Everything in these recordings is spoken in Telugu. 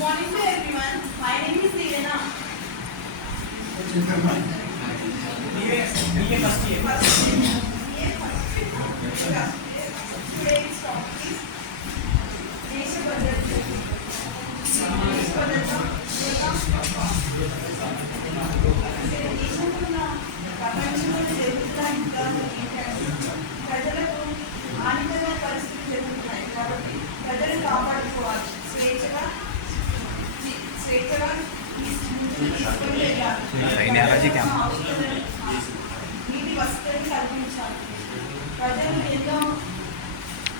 morning to everyone. My name is Elena. Today's topic is దేశ భద్రత. దేశంలో ప్రపంచంలో జరుగుతున్న ప్రజలకు హానికరమైన పరిస్థితులు జరుగుతున్నాయి కాబట్టి ప్రజలు కాపాడుకోవాలి. స్వేచ్ఛగా నీటి వసతులు కల్పించాలి. ప్రజలు ఎన్నో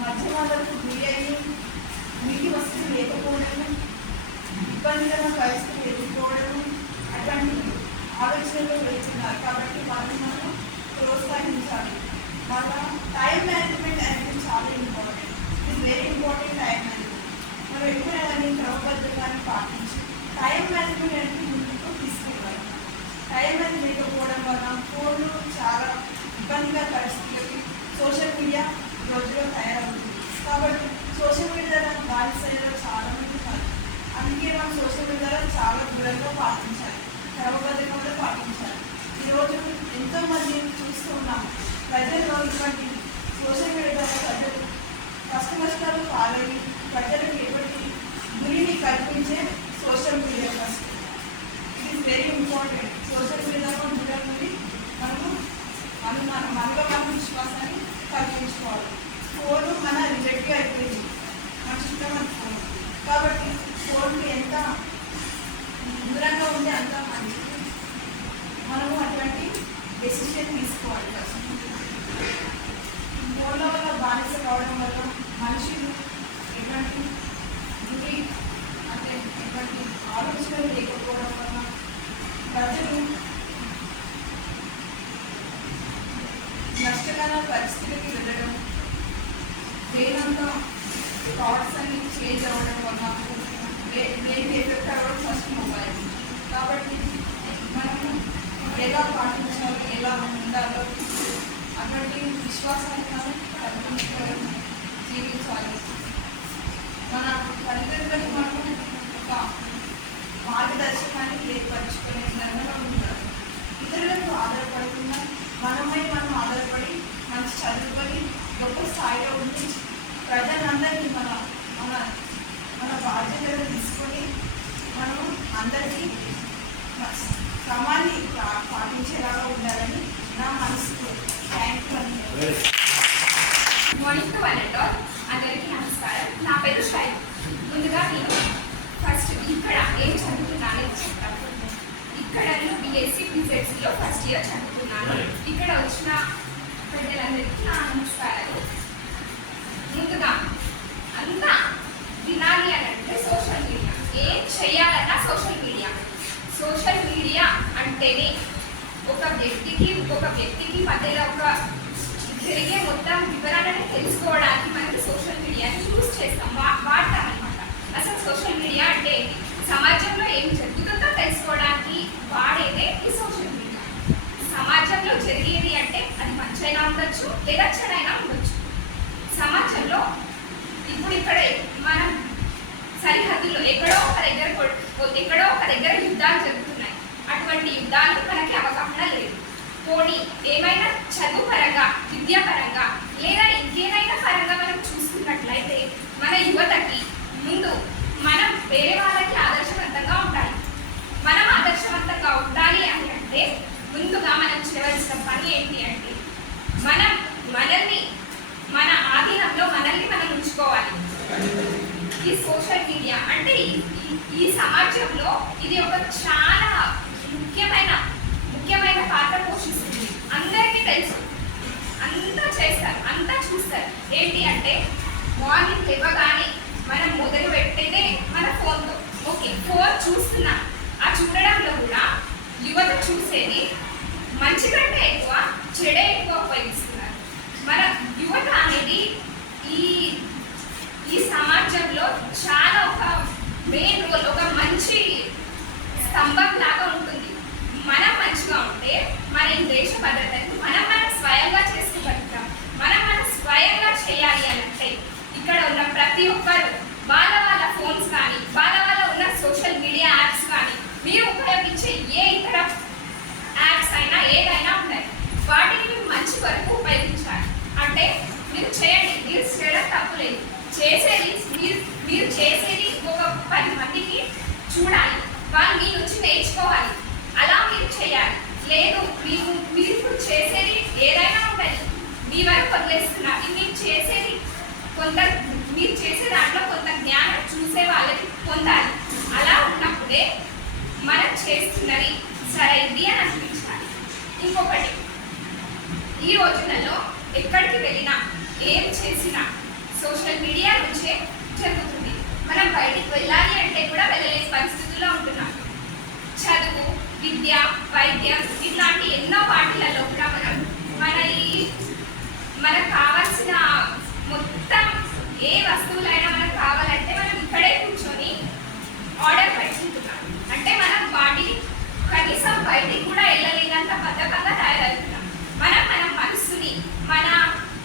మధ్యమాలకు గురి అయ్యి నీటి వసతులు లేకపోవడము, ఇబ్బందికరమైన పరిస్థితులు ఎదుర్కోవడము అటువంటి ఆలోచనలు వెళ్తున్నారు. కాబట్టి మనం ప్రోత్సహించాలి. మన టైం మేనేజ్మెంట్ అనేది చాలా important. It very important time management. మనం ఎప్పుడైనా కానీ క్రమబద్ధంగానే పాటించి టైం మేనేజ్మెంట్ అనేది ముందుకు తీసుకెళ్ళాలి. టైం మేనేజ్ లేకపోవడం వల్ల ఫోన్లు చాలా ఇబ్బందిగా పరిస్థితులకి సోషల్ మీడియా రోజులో తయారవుతుంది. కాబట్టి సోషల్ మీడియా బాధితులు చాలా మంది ఉన్నారు. అందుకే మనం సోషల్ మీడియాలో చాలా దూరంగా పాటించాలి, క్రమబద్ధంగా పాటించాలి. ఈరోజు ఎంతోమంది చూస్తూ ఉన్నాము. ప్రజల్లో ఇటువంటి సోషల్ మీడియా ప్రజలు కష్టాలు పాలయ్యి ప్రజలకు ఎప్పటికీ గురిని కల్పించే social media first. It is very important. Social మీడియాలో దూరం నుండి మనలో మన విశ్వాసాన్ని కల్పించుకోవాలి. ఫోన్ మన రిజెక్ట్గా అయిపోయింది, మన చుట్టూ మన ఫోన్. కాబట్టి ఫోన్కి ఎంత దూరంగా ఉంటే అంత మంచిది. మనము అటువంటి డెసిషన్ తీసుకోవాలి. ఫోన్ల వల్ల బానిస కావడం వల్ల మనుషులు ఎటువంటి గురి అంటే ఎటువంటి ఆలోచనలు లేకపోవడం వల్ల ప్రజలు నష్టకర పరిస్థితికి వెళ్ళడం, బ్రెయిన్ థాట్స్ అన్ని చేంజ్ అవ్వడం వల్ల బ్రెయిన్ ఎఫెక్ట్ అవ్వడం ఫస్ట్ మొబైల్. కాబట్టి మనము ఎలా పాటించాలో, ఎలా ఉండాలో అటువంటి విశ్వాసాన్ని మనం కల్పించుకోవడం, జీవించాలి. మన తల్లిదండ్రులకు మనం ఒక మార్గదర్శకాన్ని ఏర్పరచుకునే విధంగా ఉండాలి. ఇతరులకు ఆధారపడకుండా మనమై మనం ఆధారపడి మంచి చదువుకొని గొప్ప స్థాయిలో ఉండి ప్రజలందరినీ మన బాధ్యతలు తీసుకొని మనము అందరికీ క్రమాన్ని పాటించేలాగా ఉండాలని నా మనసుకు. Thank you. Morning to one and all. అందరికీ నమస్కారం. నా పేరు శ్రై. ముందుగా నేను ఫస్ట్ ఇక్కడ ఏం చదువుతున్నానో చెప్తాను. ఇక్కడ నేను బీఎస్సీ బీజెడ్సీలో ఫస్ట్ ఇయర్ చదువుతున్నాను. ఇక్కడ వచ్చిన పెద్దలందరికీ నా నమస్కారాలు. ముందుగా అంతా వినాలి అని అంటే సోషల్ మీడియా ఏం చేయాలన్నా సోషల్ మీడియా అంటేనే ఒక వ్యక్తికి మధ్యలో ఒక జరిగే మొత్తం వివరాలను తెలుసుకోవడానికి మనకి సోషల్ మీడియాని యూజ్ చేస్తాం, వాడతాం అనమాట. అసలు సోషల్ మీడియా అంటే సమాజంలో ఏం జరుగుతుందో తెలుసుకోవడానికి వాడేదే ఈ సోషల్ మీడియా. సమాజంలో జరిగేది అంటే అది మంచైనా ఉండొచ్చు లేదా చెడైనా ఉండొచ్చు. సమాజంలో ఇప్పుడు ఇక్కడ మనం సరిహద్దుల్లో ఎక్కడో ఒక దగ్గర యుద్ధాలు జరుగుతున్నాయి. అటువంటి యుద్ధాలు మనకి అవగాహన లేదు. పోనీ ఏమైనా చదువు పరంగా, విద్యాపరంగా లేదా ఇంకేదైనా పరంగా మనం చూసుకున్నట్లయితే మన యువతకి ముందు మనం వేరే వాళ్ళకి ఆదర్శవంతంగా ఉండాలి. మనం ఆదర్శవంతంగా ఉండాలి అని అంటే ముందుగా మనం చేయవలసిన పని ఏంటి అంటే మన ఆధీనంలో మనల్ని మనం ఉంచుకోవాలి. ఈ సోషల్ మీడియా అంటే ఈ సమాజంలో ఇది ఒక చాలా ముఖ్యమైన పాత్ర పోషిస్తుంది. అందరికీ తెలుసు, అంతా చేస్తారు, అంతా చూస్తారు. ఏంటి అంటే మార్నింగ్ లేవగానే మనం మొదలు పెట్టేదే మన ఫోన్తో. ఓకే, ఫోన్ చూస్తున్నాం. ఆ చూడడంలో కూడా యువత చూసేది మంచి కంటే ఎక్కువ చెడే ఎక్కువ ఉపయోగిస్తున్నారు. మన యువత అనేది ఈ సమాజంలో చాలా ఒక మెయిన్ రోల్, ఒక మంచి స్తంభం లాగా ఉంటుంది. మనం మంచిగా ఉంటే మన దేశ భద్రతను మనం స్వయంగా చేసుకోగలుగుతాం. మనం స్వయంగా చేయాలి అని ప్రతి ఒక్కరు వాళ్ళ ఫోన్స్ కానీ వాళ్ళ ఉన్న సోషల్ మీడియా యాప్స్ కానీ మీరు ఉపయోగించే ఏ ఇతర యాప్స్ అయినా ఏదైనా ఉన్నాయి వాటిని మీరు మంచి వరకు ఉపయోగించాలి. అంటే మీరు చేయండి, మీరు చేయడం తప్పులేదు, చేసేది మీరు చేసేది ఒక 10 మందికి చూడాలి, వాళ్ళు మీ నుంచి నేర్చుకోవాలి, అలా మీరు చేయాలి. లేదు మీరు ఇప్పుడు చేసేది ఏదైనా ఉంటుంది మీ వరకు వదిలేస్తున్నారు, మీరు చేసే దాంట్లో కొంత జ్ఞానం చూసే వాళ్ళకి పొందాలి. అలా ఉన్నప్పుడే మనం చేస్తున్నది సరైంది అని అనిపించాలి. ఇంకొకటి, ఈ రోజులలో ఎక్కడికి వెళ్ళినా ఏం చేసినా సోషల్ మీడియా నుంచే జరుగుతుంది. మనం బయటికి వెళ్ళాలి అంటే కూడా వెళ్ళలేని పరిస్థితుల్లో ఉంటున్నాం. చదువు, విద్య, వైద్యం ఇట్లాంటి ఎన్నో వాటిలలో కూడా మనకు కావాల్సిన మొత్తం ఏ వస్తువులైనా మనకు కావాలంటే మనం ఇక్కడే కూర్చొని ఆర్డర్ పెట్టుకుంటున్నాం. అంటే మనం వాటిని కనీసం బయటికి కూడా వెళ్ళలేనంత బద్ధకంగా తయారవుతున్నాం. మన మనస్సుని, మన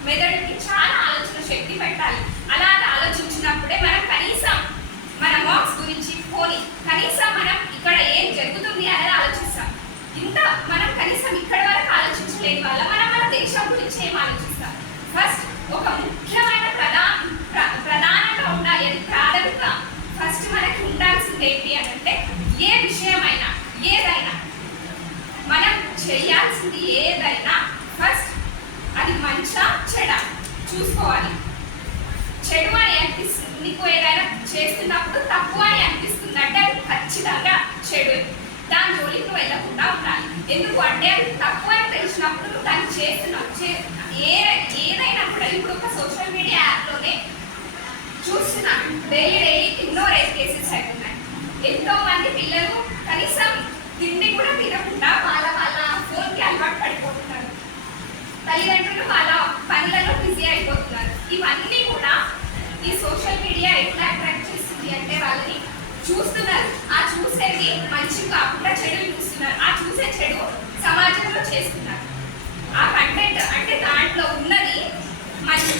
మెదడుకి చాలా ఆలోచన శక్తి పెట్టాలి. అలా ఆలోచించినప్పుడే మనం కనీసం మన మార్క్స్ గురించి కనీసం మనం ఇక్కడ ఏం జరుగుతుంది అనేది ఆలోచిస్తాం. మనం కనీసం ఇక్కడ వరకు ఆలోచించలేని వల్ల మనం మన దేశం గురించి ఏం ఆలోచిస్తాం. ఫస్ట్ ఒక ముఖ్యమైన ప్రధానంగా ఉండాలి, అది ప్రాథమిక. ఫస్ట్ మనకి ఉండాల్సింది ఏంటి అని అంటే ఏ విషయమైనా ఏదైనా మనం చేయాల్సింది ఏదైనా ఫస్ట్ అది మంచా చెడ చూసుకోవాలి. చెడు అని అనిపిస్తుంది, నీకు ఏదైనా చేస్తున్నప్పుడు తప్పు అని అనిపిస్తుంది అంటే అది ఖచ్చితంగా చెడు, దాని జోలికి నువ్వు వెళ్ళకుండా ఉండాలి. ఎందుకు అంటే అది తప్పు అని తెలిసినప్పుడు నువ్వు దాన్ని చేస్తున్నావు. ఏదైనా కూడా ఇప్పుడు ఒక సోషల్ మీడియా యాప్లోనే చూస్తున్నాను, డైలీ ఎన్నో రేప్ కేసెస్ అవుతున్నాయి. ఎంతో మంది పిల్లలు కనీసం తిండి కూడా తినకుండా వాళ్ళ ఫోన్కి అలవాటు పడిపోతున్నారు. తల్లిదండ్రులు వాళ్ళ పనులలో బిజీ అయిపోతున్నారు. ఇవన్నీ కూడా ఈ సోషల్ మీడియా ఎట్లా అట్రాక్ట్ చేస్తుంది అంటే వాళ్ళని చూస్తున్నారు, ఆ చూసేది మంచి కాకుండా చెడు చూస్తున్నారు, ఆ చూసే చెడు సమాజంలో చేస్తున్నారు. ఆ కంటెంట్ అంటే దాంట్లో ఉన్నది మంచి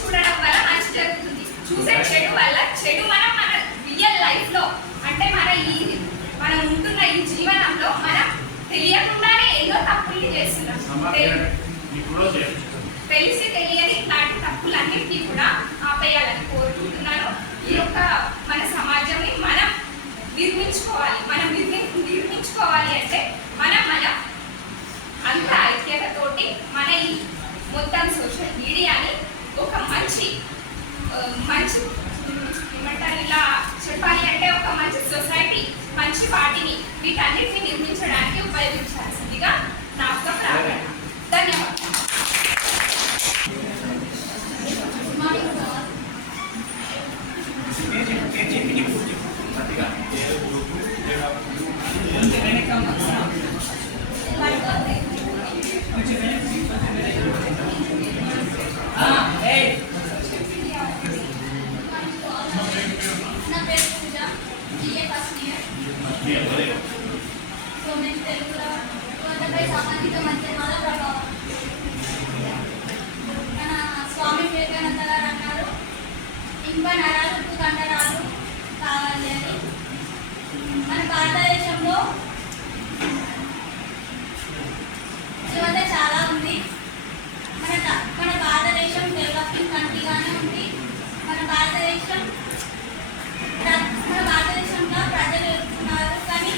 చూడడం వల్ల మంచి జరుగుతుంది, చూసే చెడు వల్ల చెడు మన రియల్ లైఫ్లో అంటే మనం ఉంటున్న ఈ జీవనంలో మనం తెలియకుండానే ఏదో తప్పుల్ని చేస్తున్నాం. తెలిసి తెలియని ఇట్లాంటి తప్పులన్నింటినీ కూడా ఆపేయాలని కోరుకుంటున్నాను. ఈ యొక్క మన సమాజంని మనం నిర్మించుకోవాలి అంటే మనం అంత ఐక్యతతోటి మన ఈ మొత్తం సోషల్ మీడియాని ఒక మంచి ఏమంటారు, ఇలా చెప్పాలి అంటే ఒక మంచి సొసైటీ, మంచి వాటిని వీటన్నిటిని నిర్మించడానికి ఉపయోగించాల్సిందిగా నా యొక్క ప్రార్థన. ధన్యవాదాలు. నా పేరు పూజ, BA ఫస్ట్ ఇయర్. సో నేను తెలుగులో యువతపై సామాజిక మాధ్యమాల ప్రభావం. మన స్వామి వివేకానంద గారు అన్నారు, ఇంప నరాలు కండరాలు కావాలి అని. మన భారతదేశంలో యువత చాలా ఉంది. మన భారతదేశం డెవలపింగ్ కంట్రీగానే ఉంది. మన భారతదేశంలో ప్రజలు ఎదుర్కొన్నారు, కానీ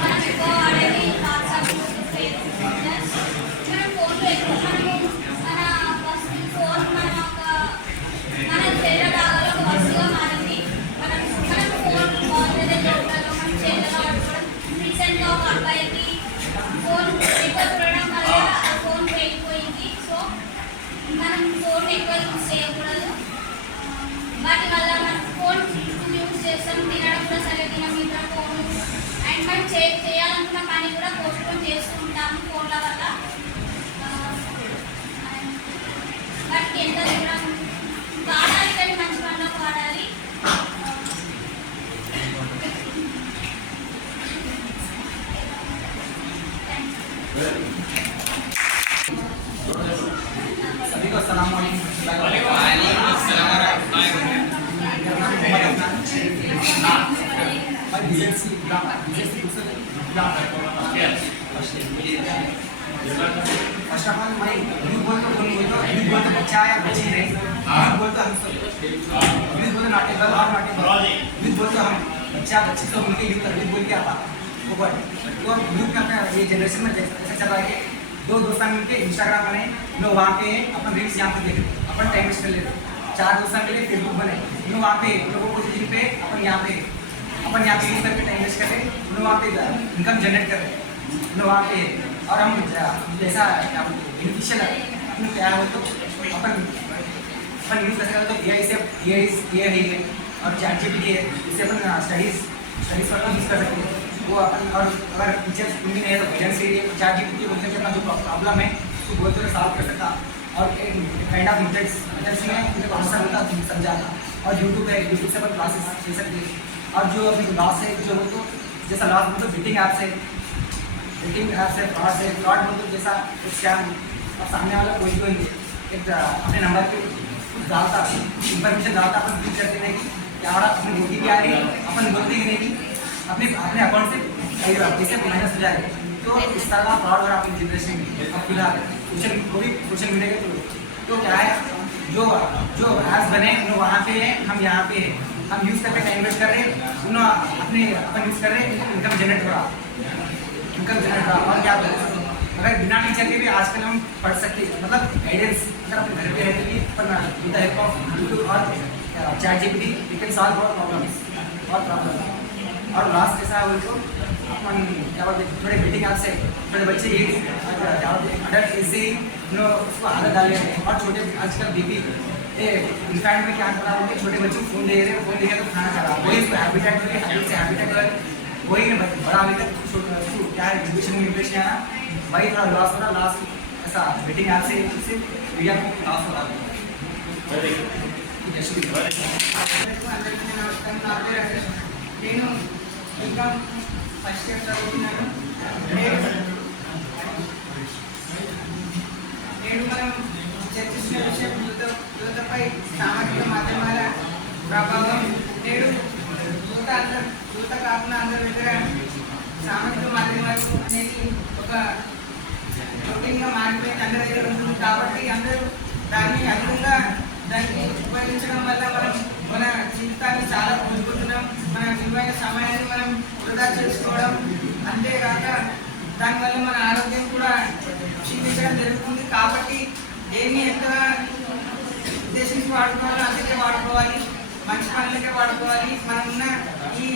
మనం ఎక్కువ వాడేది వాట్సాప్, ఫేస్బుక్, మనం ఫోన్లో ఎక్కువ మన ఫోన్ మన శరీర భాగాల్లో ఒక వస్తువుగా మారింది. మనం ఫోన్ ఏదైతే ఉంటుందో మనం చేతిలో ఆడుకోవడం. రీసెంట్గా ఒక అబ్బాయికి ఫోన్ ఎక్కువ చూడడం వల్ల ఆ ఫోన్ వెళ్ళిపోయింది. సో మనం ఫోన్ ఎక్కువ యూజ్ చేయకూడదు. వాటి వల్ల మనం ఫోన్ యూజ్ చేస్తాం, తినడం కూడా సరిగ్గా తినం, మిగతా ఫోన్ అండ్ మనం చేయాలనుకున్న పని కూడా పోస్ట్పోన్ చేస్తూ ఉంటాము ఫోన్ల వల్ల. వాటికి ఎంత దూరం వాడాలి, కానీ మంచి పనులకు వాడాలి. फर्स्ट ऑफ ऑल मैं यूथ बोल तो यूथ बोल तो बच्चा या बच्ची है, यूथ बोल तो हम सब यूथ बोल तो नॉट ए गर्ल और नॉट ए बॉय, यूथ बोल तो हम बच्चा बच्ची सब मिलके यूथ बोल के आता वो वर्ड। तो अब यूथ में अपना ये जनरेशन में ऐसा चल रहा है कि दो दोस्त मिलके इंस्टाग्राम बने, लोग वहाँ पे अपन रील्स यहाँ पे देख रहे, अपन टाइम वेस्ट कर ले रहे। चार दोस्त मिले फेसबुक बने, लोग वहाँ पे लोगों को जिन पे अपन यहाँ पे यूज करके टाइम वेस्ट कर रहे, लोग वहाँ पे इनकम जनरेट कर रहे, लोग वहाँ पे। और हम जैसा बेनिफिशियल क्या है तो अपन यूज कर सकते तो ए है और चैट जीपीटी है, इससे अपन स्टडीज पर यूज़ कर सकते हैं वो अपन। और अगर टीचर्स नहीं है तो गाइडेंस के लिए चैट जीपीटी बोलते हैं अपना जो प्रॉब्लम है उसको बोलते हुए सॉल्व कर सकता। और एक काइंड ऑफ मेथड्स में मुझे आंसर होता समझाता। और यूट्यूब है, यूट्यूब से अपन क्लासेस ले सकते हैं। और जो अभी लॉस है जो हो तो जैसा लॉस मतलब बेटिंग ऐप्स है, फ्रॉड मतलब जैसा स्कैम। और सामने वाला कोई एक अपने नंबर पे कुछ डालता इंफॉर्मेशन डालता, अपन क्लिक करते नहीं कि क्या अपनी OTP आ रही है, अपन बोलते ही नहीं कि अपने अकाउंट से पैसे माइनस हो जाएगा। तो इस तरह का फ्रॉड हो रहा है अपनी जनरेशन में अब फिलहाल सोशल मीडिया के थ्रू। तो क्या है जो ऐप्स बने उन्होंने वहाँ पे है, हम यहाँ पे है, हम यूज़ करके टाइम वेस्ट कर रहे हैं, उन्होंने अपन यूज़ कर रहे हैं, इनकम जनरेट हो रहा। और क्या करें अगर बिना टीचर के भी आजकल हम पढ़ सकते हैं, मतलब गाइडेंस अगर अपने घर पे रहते भी अपन with the help of YouTube और chat GPT we can solve our problems. और लास्ट कैसा है बोलते अपन क्या बोलते हैं थोड़े मीटिंग ऐप से थोड़े बच्चे ये क्या बोलते हैं अडल्ट एज से उसको आदत डाल रहे हैं। और छोटे आजकल बीबी इनफैक्ट में क्या कर रहा है छोटे बच्चों को फोन दे रहे हैं, फोन देखे तो खाना खा रहा है, वही इसको हैबिटेट वही ना बड़ा अभी तक क्या है एजुकेशन में इंटरेस्ट नहीं आना, वही थोड़ा लॉस हो रहा। लास्ट ऐसा मीटिंग ऐप से मीडिया को लॉस हो रहा है। నేను ఇంకా ఫస్ట్ ఇయర్ చదువుతున్నాను. నేడు మనం చర్చించిన విషయం యువతపై సామాజిక మాధ్యమాల ప్రభావం. నేడు యువత కాకుండా అందరి దగ్గర సామాజిక మాధ్యమాలు అనేది ఒక రొటీన్గా మారిపోయింది, అందరి దగ్గర ఉంటుంది. కాబట్టి అందరూ దాన్ని అధికంగా దాన్ని ఉపయోగించడం వల్ల మనం మన జీవితాన్ని చాలా కోల్పోతున్నాం. మన విలువైన సమయాన్ని మనం వృధా చేసుకోవడం, అంతేకాక దానివల్ల మన ఆరోగ్యం కూడా క్షీణించడం జరుగుతుంది. కాబట్టి దేన్ని ఎంతగా ఉద్దేశించి వాడుకోవాలో అంతకే వాడుకోవాలి, మంచి పనులకే వాడుకోవాలి. మనం ఉన్న ఈ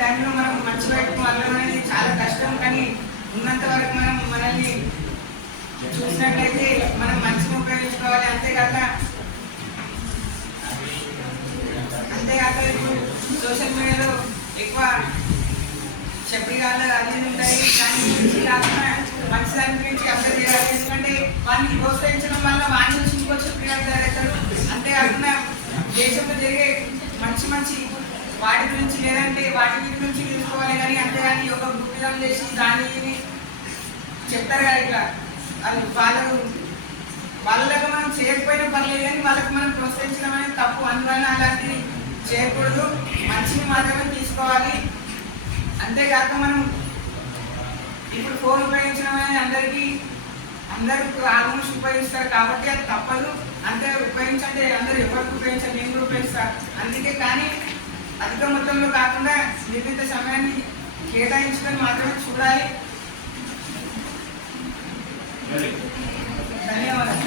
టైంలో మనం మంచి వైపు వెళ్ళడం అనేది చాలా కష్టం, కానీ ఉన్నంత వరకు మనం మనల్ని చూసినట్లయితే మనం మంచిగా ఉపయోగించుకోవాలి. అంతేకాక ఇప్పుడు సోషల్ మీడియాలో ఎక్కువ చెప్పిగాలు అన్నీ ఉంటాయి, దాని గురించి కాకుండా మంచి దాని గురించి అప్డేట్ చేయాలి. ఎందుకంటే వాటిని ప్రోత్సహించడం వల్ల వాటి నుంచి ఇంకో చెప్పిగాలు తయారవుతారు. అంతేకాకుండా దేశంలో జరిగే మంచి వాటి గురించి లేదంటే వాటి గురించి తెలుసుకోవాలి, కానీ అంతేగాని ఒక గుప్పిదం చేసి దాన్ని చెప్తారు కదా ఇట్లా వాళ్ళకు మనం చేయకపోయినా పర్లేదు, కానీ వాళ్ళకి మనం ప్రోత్సహించడం అనేది తప్పు. అందువల్ల అలాంటివి చేయకూడదు, మంచిని మాత్రమే తీసుకోవాలి. అంతేకాక మనం ఇప్పుడు ఫోన్ ఉపయోగించడం అనేది అందరూ ఆల్మోస్ట్ ఉపయోగిస్తారు, కాబట్టి అది తప్పదు. అంతే ఉపయోగించంటే అందరూ ఎవరికి ఉపయోగించాలి, నేను కూడా ఉపయోగిస్తాను. అందుకే కానీ అధిక మొత్తంలో కాకుండా నిర్ణీత సమయాన్ని కేటాయించుకొని మాత్రమే చూడాలి. ధన్యవాదాలు.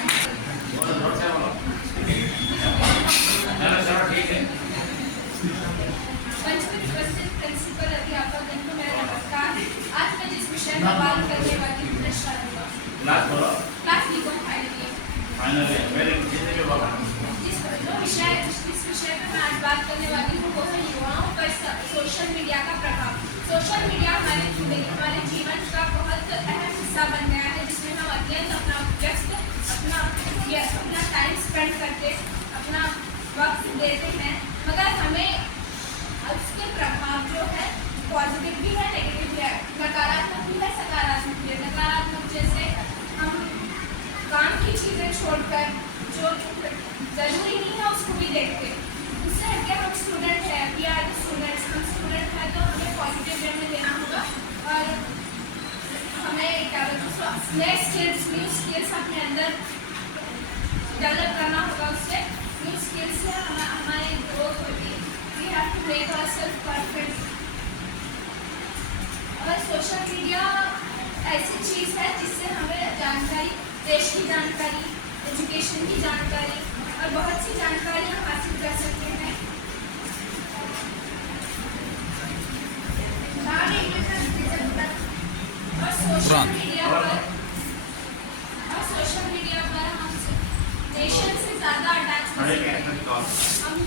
प्रिंसिपल अध्यापक को मेरा नमस्कार। आज मैं जिस विषय पर बात करने वाली हूँ क्लास जिस विषय पर मैं आज बात करने वाली हूँ वो है युवाओं पर सोशल मीडिया का प्रभाव। सोशल मीडिया हमारे जीवन का बहुत अहम हिस्सा बन गया है, जिसमें हम अत्यंत अपना टाइम स्पेंड करके अपना वक्त देते हैं, मगर हमें उसके प्रभाव जो है पॉजिटिव भी है, नेगेटिव भी है, नकारात्मक भी है, सकारात्मक भी है। नकारात्मक जैसे हम काम की चीज़ें छोड़कर जो जरूरी नहीं है उसको भी देखते हैं। उससे हटके हम स्टूडेंट हैं, we are students, positive way में लेना होगा और हमें क्या बोलते हैं नए स्किल्स न्यू स्किल्स अपने अंदर डेवलप करना होगा। उससे न्यू स्किल्स से हमारी ग्रोथ होगी। We have to make ourselves perfect. और सोशल मीडिया ऐसी चीज़ है जिससे हमें जानकारी, देश की जानकारी, एजुकेशन की जानकारी और बहुत सी जानकारियाँ हासिल कर सकते हैं। और सोशल मीडिया पर हम नेशन से ज़्यादा अटैच हम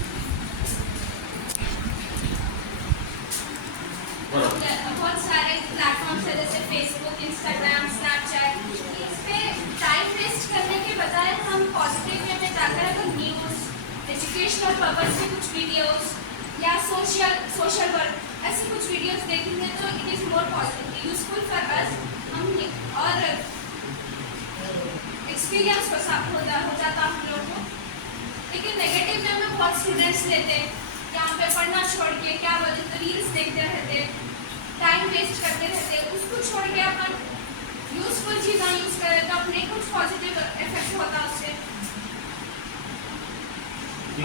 बहुत सारे प्लेटफॉर्म्स है जैसे फेसबुक, इंस्टाग्राम, स्नैपचैट। इस पे टाइम वेस्ट करने के बजाय हम पॉजिटिव वे में जाकर अगर न्यूज़, एजुकेशनल पर्पज से कुछ वीडियोस या सोशल वर्क ऐसी कुछ वीडियोस देखेंगे तो it is more positive useful for us. हम और एक्सपीरियंस हो जाता हम लोग को। लेकिन नेगेटिव वे में बहुत स्टूडेंट्स लेते हैं, यहाँ पे पढ़ना छोड़ के क्या बोलते तो रील्स देखते रहते, टाइम वेस्ट करते रहते। उसको छोड़ के अपन यूजफुल चीज़ें यूज़ करें तो अपने कुछ पॉजिटिव इफेक्ट होता उससे।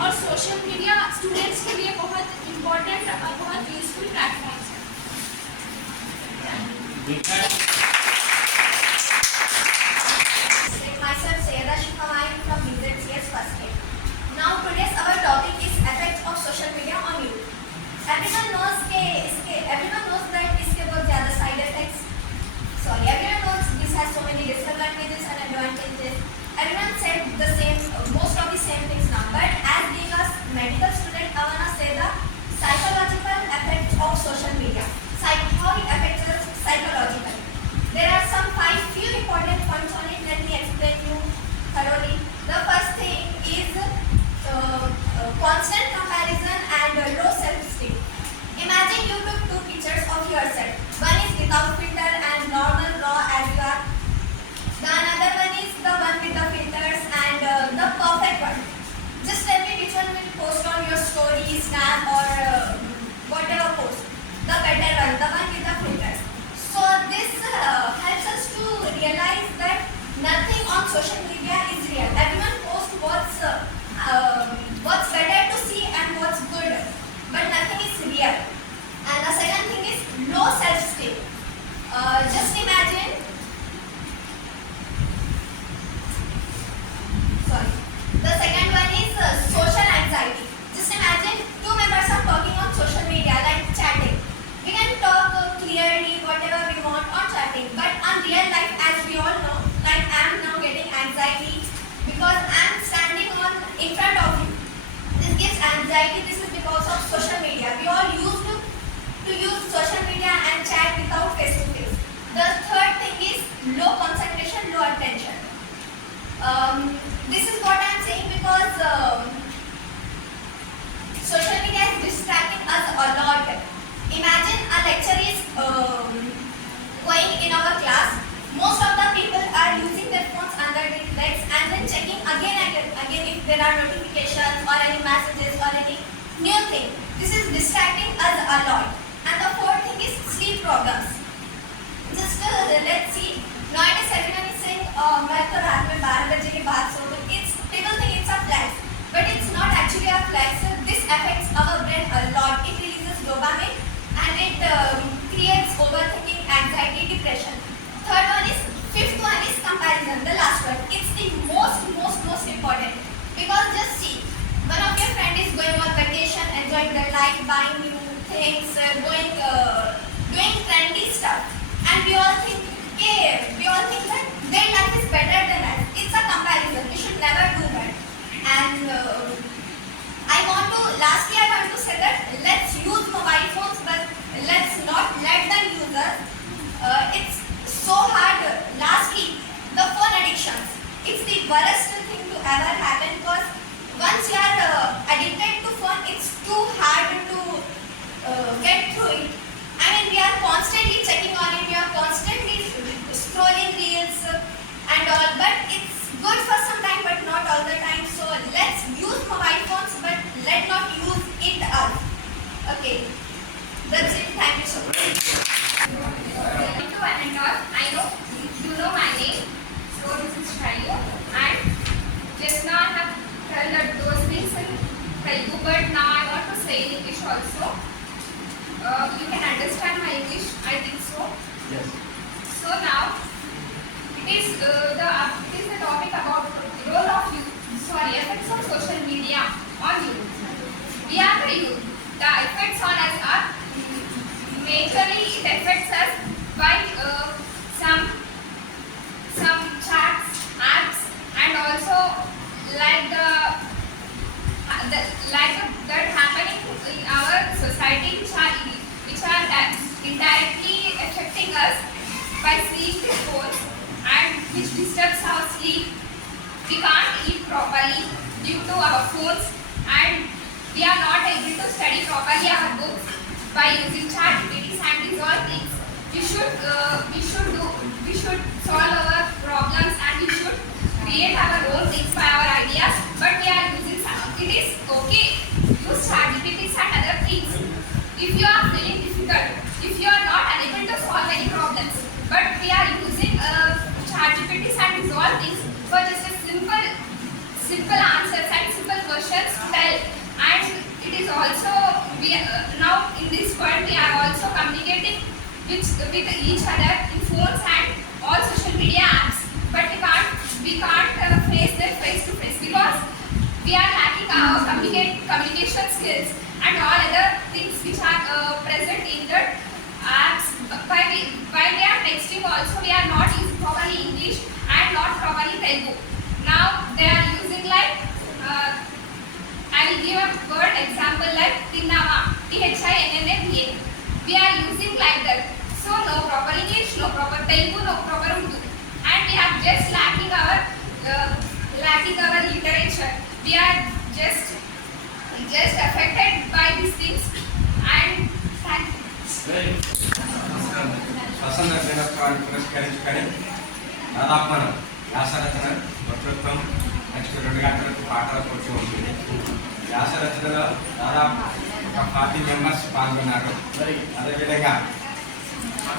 और सोशल मीडिया स्टूडेंट्स के लिए बहुत इम्पोर्टेंट और बहुत यूजफुल प्लेटफॉर्म्स है। Myself Sayeda Shikhamai from BZCS First Aid. Now today's our topic is effects of social media on youth. Everyone knows that इसके बहुत ज़्यादा side effects. Everyone knows this has so many disadvantages and advantages. Everyone said the same, most of the same things now. But as being a medical student, I wanna say the psychological effects of social media. How it affects us psychologically. There are some few important points on it. Let me explain you thoroughly. The first thing is constant comparison and low self-esteem. Imagine you took two pictures of yourself. One is without filter and normal raw as you are. The another one is the one with the filters and the perfect one. Just tell me which one will post on your story, snap or whatever post. The better one, the one with the filters. So this helps us to realize that nothing on social media is real. Everyone posts what's better to see and what's good, but nothing is real. And the second thing is low self-esteem. Just imagine. The second one is social anxiety. Just imagine two members are talking on social media, like chatting. We can talk clearly whatever we want on chatting, but on real life, as we all know, like I am now getting anxiety because I am standing in front of you. This gives anxiety. This is because of social media. We all used to use social media and chat without face to face. The third thing is low concentration, low attention. This is what I am saying because social media is distracting us a lot. Imagine a lecture is going in our class. Most of the people are using their phones under their legs and then checking again and again if there are notifications or any messages or any new thing. This is distracting us a lot. And the fourth thing is sleep problems. Just let's see. Nowadays everyone is saying, मैं तो रात में 12 बजे के बाद सो गई. People think it's a flex, but it's not actually a flex. This affects our brain a lot. It releases dopamine and it creates overthinking, anxiety, depression. Fifth one is comparison. The last one. It's the most important because just see, one of your friend is going on vacation, enjoying their life, buying new things, doing trendy stuff, and we all think that their life is better than us. It's a comparison. We should never do that. And lastly I want to say that let's use mobile phones, but let's not let them use us. It's so hard. Lastly, the phone addictions. It's the worst thing to ever happen because once you are addicted to phone, it's too hard to get through it. I mean, we are constantly checking on it, we are constantly scrolling reels and all, but it's good for some time but not all the time. So let's use mobile on youth. We are the youth. The effects on us are majorly it affects us by some chats, apps, and also like that happening in our society which are indirectly affecting us by seeing the phones and which disturbs our sleep. We can't eat properly due to our phones and we are not able to study properly our books by using ChatGPT and these all things. We should solve our problems and we should create our own things by our ideas, but we are using it is okay. Use ChatGPT and other things. If you are feeling difficult, if you are not unable to solve any problems, but we are using ChatGPT and these all things for just a simple answers and simple questions to tell. And it is also now in this world we are also communicating with each other in phones and all social media apps, but we can't face them face to face because we are lacking our communication skills and all other things which are present in the apps. While we are texting also we are not using properly English and not properly Telugu. Now they are using like I will give a word example like Tinnava, THINNAVA. We are using like that. So no proper English, no proper Telugu, no proper Urdu, and we are just lacking our literature. We are just affected by these things. And thank you. స్వతంత్ర దినోత్సవాన్ని పురస్కరించుకొని దాదాపు మనం వ్యాసరచన, వక్తృత్వం, నెక్స్ట్ 2 గంటలకు పాటల పోటీ ఉంటుంది. వ్యాసరచనలో దాదాపు ఒక 40 మెంబర్స్ పాల్గొన్నారు. అదేవిధంగా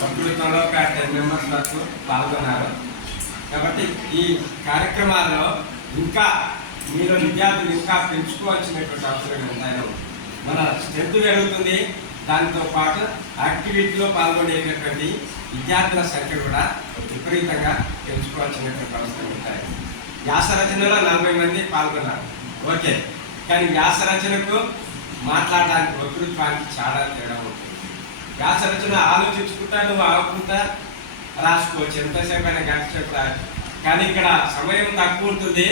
వక్తృత్వంలో ఒక 10 మెంబర్స్ వరకు పాల్గొన్నారు. కాబట్టి ఈ కార్యక్రమాల్లో ఇంకా మీరు విద్యార్థులు ఇంకా పెంచుకోవాల్సినటువంటి అవసరం ఎంతైనా మన స్ట్రెంత్ పెరుగుతుంది. దాంతో పాటు యాక్టివిటీలో పాల్గొనేటటువంటి విద్యార్థుల సంఖ్య కూడా విపరీతంగా పెంచుకోవాల్సినటువంటి అవసరం ఉంటాయి. వ్యాసరచనలో 40 మంది పాల్గొన్నారు, ఓకే. కానీ వ్యాసరచనకు మాట్లాడడానికి వక్తృత్వానికి చాలా తేడా ఉంటుంది. వ్యాసరచన ఆలోచించుకుంటా నువ్వు ఆగుకుంటా రాసుకోవచ్చు, ఎంతసేపు అయినా గంట సేపు రాదు. కానీ ఇక్కడ సమయం తక్కువ ఉంటుంది,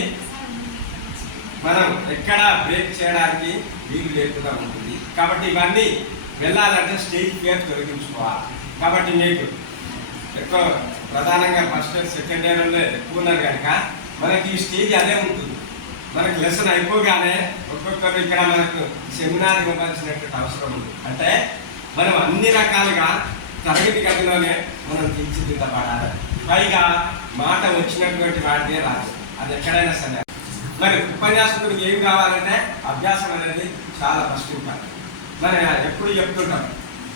మనం ఎక్కడ బ్రేక్ చేయడానికి వీలు లేకుండా ఉంటుంది. కాబట్టి ఇవన్నీ వెళ్ళాలంటే స్టేజ్ ఫియర్ తొలగించుకోవాలి. కాబట్టి మీకు ఎక్కువ ప్రధానంగా ఫస్ట్ ఇయర్ సెకండ్ ఇయర్లో ఎక్కువ ఉన్నారు కనుక మనకి ఈ స్టేజ్ అదే ఉంటుంది. మనకు లెసన్ అయిపోగానే ఒక్కొక్కరు ఇక్కడ మనకు సెమినార్ ఇవ్వాల్సినటువంటి అవసరం ఉంది. అంటే మనం అన్ని రకాలుగా తరగతి గదిలోనే మనం తీర్చిదిద్దపడాలి. పైగా మాట వచ్చినటువంటి వాటినే రాదు, అది ఎక్కడైనా సరే. మరి ఉపన్యాసకుడికి ఏం కావాలంటే అభ్యాసం అనేది చాలా ఫస్ట్ ఇంపార్టెంట్. మనం ఎప్పుడు చెప్తుంటాం.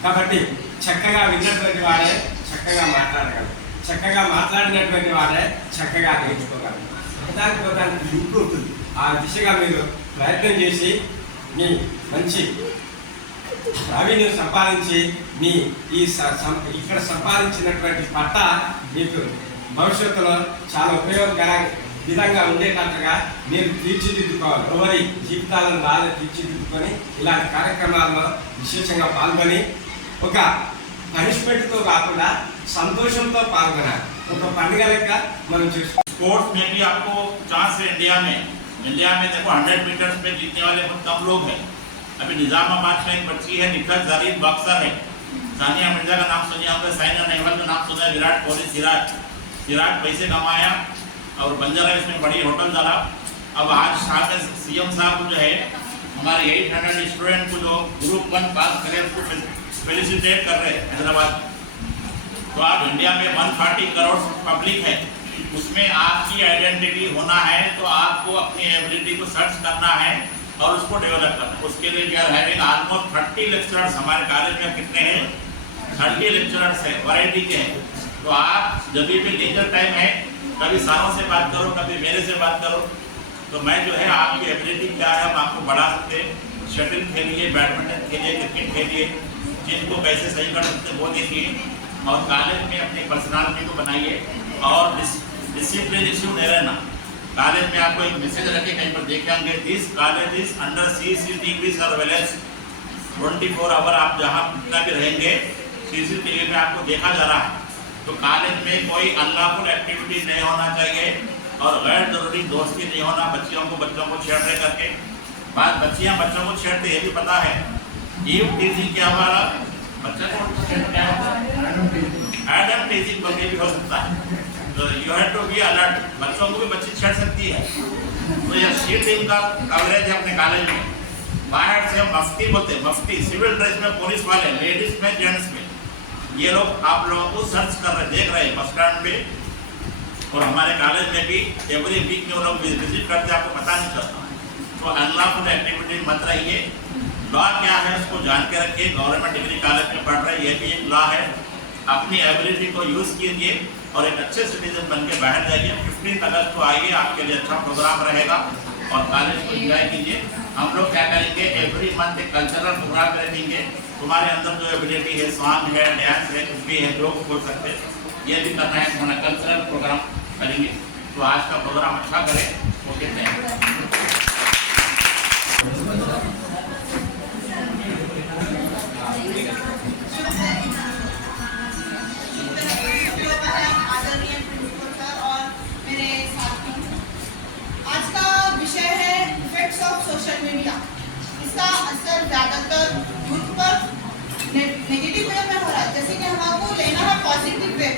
కాబట్టి చక్కగా విన్నటువంటి వాడే చక్కగా మాట్లాడగలరు, చక్కగా మాట్లాడినటువంటి వాడే చక్కగా నేర్చుకోగలరు. దానికి లింక్ ఉంటుంది. ఆ దిశగా మీరు ప్రయత్నం చేసి మీ మంచి ప్రావీణ్యం సంపాదించి మీ ఇక్కడ సంపాదించినటువంటి పట్ట మీకు భవిష్యత్తులో చాలా ఉపయోగకర విధంగా ఉండేటట్టుగా మీరు తీర్చిదిద్దుకోవాలి. ఎవరి జీవితాలను బాగా తీర్చిదిద్దుకొని ఇలాంటి కార్యక్రమాల్లో విశేషంగా పాల్గొని ఒక పనిష్మెంట్తో కాకుండా సంతోషంతో పాల్గొనాలి. ఒక పండుగ లెక్క మనం చేసుకోవాలి. स्पोर्ट्स में भी आपको चांस है। इंडिया में देखो 100 मीटर्स में जीतने वाले बहुत कम लोग हैं। अभी निजामाबाद से एक बच्ची है निखत जरीन, बॉक्सर है। सानिया मिर्जा का नाम सुनिए आपने, साइना नेहवाल का नाम सुना है, विराट कोहली, सिराज पैसे कमाया और बंजारा इसमें बड़ी होटल डाला। अब आज शाम में सीएम साहब जो है हमारे 800 स्टूडेंट को जो ग्रुप 1 पास करे उसको फेलिसिटेट कर रहे हैं हैदराबाद। तो आप इंडिया में 140 करोड़ पब्लिक है, उसमें आपकी आइडेंटिटी होना है तो आपको अपनी एबिलिटी को सर्च करना है और उसको डेवलप करना है। उसके लिए we are having almost 30 lecturers हमारे कॉलेज में। कितने हैं? 30 लेक्चरर्स है, वैरायटी के हैं। तो आप जब भी लेजर टाइम है कभी सारों से बात करो, कभी मेरे से बात करो। तो मैं जो है आपकी एबिलिटी क्या है हम आपको बढ़ा सकते हैं। शटल खेलिए, बैडमिंटन खेलिए, क्रिकेट खेलिए, जिनको कैसे सही कर सकते वो देखिए और कॉलेज में अपनी पर्सनालिटी को बनाइए और डिसिप्लिन इश्यू नहीं रहना। कॉलेज में आपको एक मैसेज रखे कहीं पर देखे होंगे, this college is under CCTV surveillance. 24 hour आप जहाँ जितना भी रहेंगे CCTV में आपको देखा जा रहा है। तो कॉलेज में कोई अनलॉफुल एक्टिविटी नहीं होना चाहिए और गैर जरूरी दोस्ती नहीं होना, बच्चों को छेड़ने करके। बात बच्चियाँ बच्चों को छेड़ते ये भी पता है। ईव टीजिंग क्या हमारा बच्चा को क्या होता है, एडम टीजिंग बल्कि भी हो सकता है। तो you have to be alert, बच्चों को भी बच्ची छेड़ सकती है। तो यह शीटिंग का कवरेज है अपने कॉलेज में। बाहर से हम मफ्ती बोलते हैं, मफ्ती सिविल ड्रेस में पुलिस वाले, लेडीज में जेंट्स में, ये लोग आप लोगों को सर्च कर रहे देख रहे हैं बस स्टैंड पे। और हमारे कॉलेज में भी एवरी वीक में वो लोग विजिट करते हैं, आपको पता नहीं चलता। तो अनलॉफुल एक्टिविटी मत रहिए। लॉ क्या है उसको जान के रखिए। गवर्नमेंट डिग्री कॉलेज में पढ़ रहे ये भी एक लॉ है। अपनी एबिलिटी को यूज़ कीजिए और एक अच्छे सिटीजन बन के बाहर जाइए। 15 अगस्त को आइए, आपके लिए अच्छा प्रोग्राम रहेगा और कॉलेज को एंजॉय कीजिए। हम लोग क्या करेंगे, एवरी मंथ एक कल्चरल प्रोग्राम रखेंगे। तुम्हारे अंदर जो एबिलिटी है, सॉन्ग है, डांस है, कुछ भी है, जो बोल सकते हैं, ये भी करना है। हमारा कल्चरल प्रोग्राम करेंगे। तो आज का प्रोग्राम अच्छा करें। Okay, thank you. आदरणीय प्रिंसिपल सर और मेरे साथियों, आज का विषय है इफेक्ट्स ऑफ सोशल मीडिया। इसका असर ज़्यादातर यूथ पर नेगेटिव वे में हो रहा है, जैसे कि हमको लेना है पॉजिटिव वे।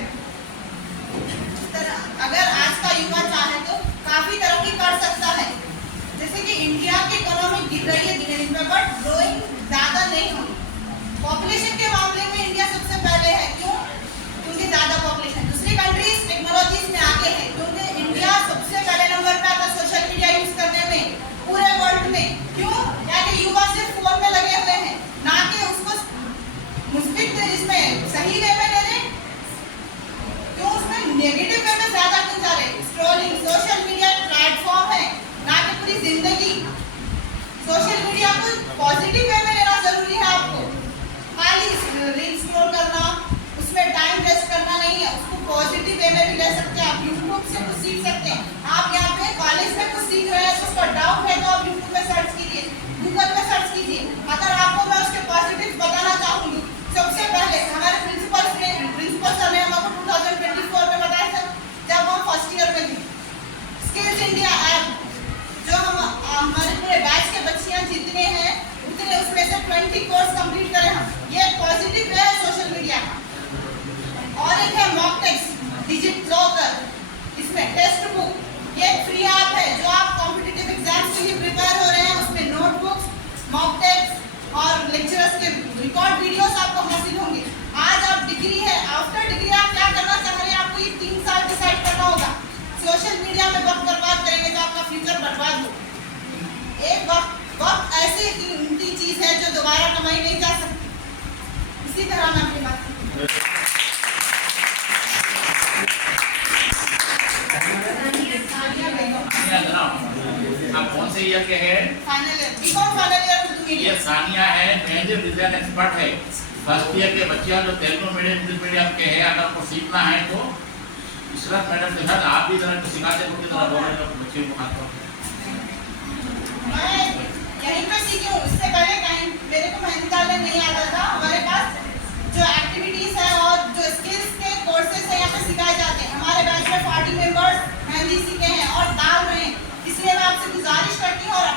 अगर आज का युवा चाहे तो काफ़ी तरक्की कर सकता है। जैसे कि इंडिया की इकोनॉमी गिर रही है धीरे धीरे, बट ग्रोइंग ज़्यादा नहीं हुई। पॉपुलेशन के मामले में इंडिया सबसे पहले है। क्यों? क्योंकि ज़्यादा पॉपुलेशन। दूसरी कंट्रीज टेक्नोलॉजीज में आगे है, क्योंकि इंडिया सबसे पहले नंबर पे आता सोशल मीडिया यूज करने में पूरे वर्ल्ड में। क्यों? यानी युवा सिर्फ फोन में लगे हुए हैं, ना कि उसको मुस्बित इसमें सही वे में ले रहे। क्यों उसमें नेगेटिव वे में ज़्यादा क्यों जा रहे? स्क्रॉलिंग। सोशल मीडिया प्लेटफॉर्म है, ना कि पूरी जिंदगी। सोशल मीडिया को पॉजिटिव वे में लेना जरूरी है। आपको खाली रील स्क्रॉल करना, उसमें टाइम वेस्ट करना नहीं है। उसको पॉजिटिव वे में भी ले सकते हैं। आप यूट्यूब से कुछ सीख सकते हैं। आप यहाँ पे कॉलेज में कुछ सीख रहे हैं तो उसका डाउट है तो आप यूट्यूब पे सर्च कीजिए, गूगल पे सर्च कीजिए। अगर आपको मैं उसके पॉजिटिव बताना चाहूँगी, सबसे पहले हमारे प्रिंसिपल सर ने हमको 2024 में बताया था जब हम फर्स्ट ईयर में थे। स्किल्स इंडिया ऐप जो हमारे पूरे बैच के बच्चियाँ जितने हैं उतने, उसमें से 20 कोर्स कंप्लीट करें हम। ये पॉजिटिव वे है सोशल मीडिया का। और एक है मॉक टेस्ट डिजिट लॉकर, इसमें टेस्ट बुक, ये फ्री ऐप है जो आप कॉम्पिटिटिव एग्जाम्स के लिए प्रिपेयर हो रहे हैं। उसमें नोटबुक्स, मॉक टेस्ट और लेक्चरर्स के रिकॉर्ड वीडियोस आपको हासिल होंगे। आज आप डिग्री है, आफ्टर डिग्री आप क्या करना चाह रहे हैं, आपको ये 3 साल डिसाइड करना होगा। सोशल मीडिया में वक्त बर्बाद करेंगे तो आपका फ्यूचर बर्बाद हो। एक वक्त ऐसी कीमती चीज है जो दोबारा कमाई नहीं जा सकती। इसी तरह मैं अपनी बात आप कौन से ईयर के हैं? Final year, BCom final year में दूंगी। ये सानिया है, मेहंदी डिजाइन एक्सपर्ट है। फर्स्ट ईयर के बच्चे जो तेलुगु मीडियम इंग्लिश मीडियम के हैं, अगर आपको सीखना है तो इशरत मैडम के साथ आप भी जरा सिखाते हो, जरा बोले तो बच्चे को हाथ मैं यहीं पे सीखी हूँ। इससे पहले कहीं मेरे को मेहंदी डालने नहीं आता था। हमारे पास जो एक्टिविटीज है और जो स्किल्स के कोर्सेज है यहाँ पे सिखाए जाते हैं। हमारे बैच में 40 मेंबर्स मेहंदी सीखे हैं और डाल रहे हैं। इसलिए मैं आपसे गुजारिश करती हूँ और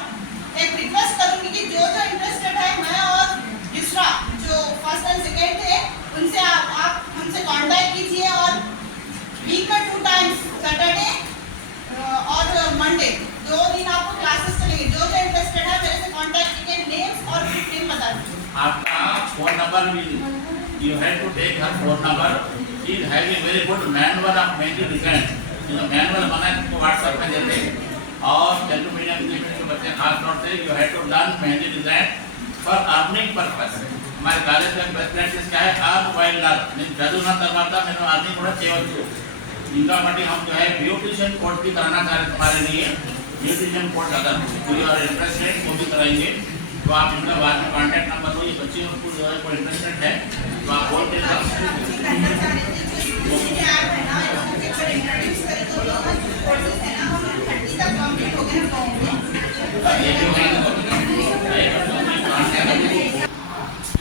एक रिक्वेस्ट करूँगी कि जो इंटरेस्टेड है, मैं और युसरा जो फर्स्ट एंड सेकेंड थे, उनसे आप हमसे कांटेक्ट कीजिए। और वीक में 2 टाइम्स सैटरडे और मंडे 2 दिन आपको क्लासेस चलेंगे। जो इंटरेस्टेड है मेरे से कांटेक्ट कीजिए। नेम्स और नेम बता दीजिए। आपका फोन नंबर भी you have to take her phone number. He is having very good manual of mehndi design. Manual बना के व्हाट्सएप पे देते हैं। और तेलुगु मीडियम के बच्चे खास तौर से you have to learn mehndi design for earning purpose. हमारे कॉलेज में बेस्ट प्रैक्टिस क्या है, अर्न वाइल लर्न। నేను చదువున తర్వాత నేను अर्निंग కూడా చేయవచ్చు। इनका मटी हम जो है ब्यूटिशियन कोर्स भी कराना चाह रहे तुम्हारे लिए। ब्यूटिशियन कोर्स अगर कोई और इंटरेस्टेड वो भी कराएंगे तो आप इनका बाद में कॉन्टैक्ट नंबर दो। ये बच्चे उनको जो है कोई इंटरेस्टेड है तो आप बोल के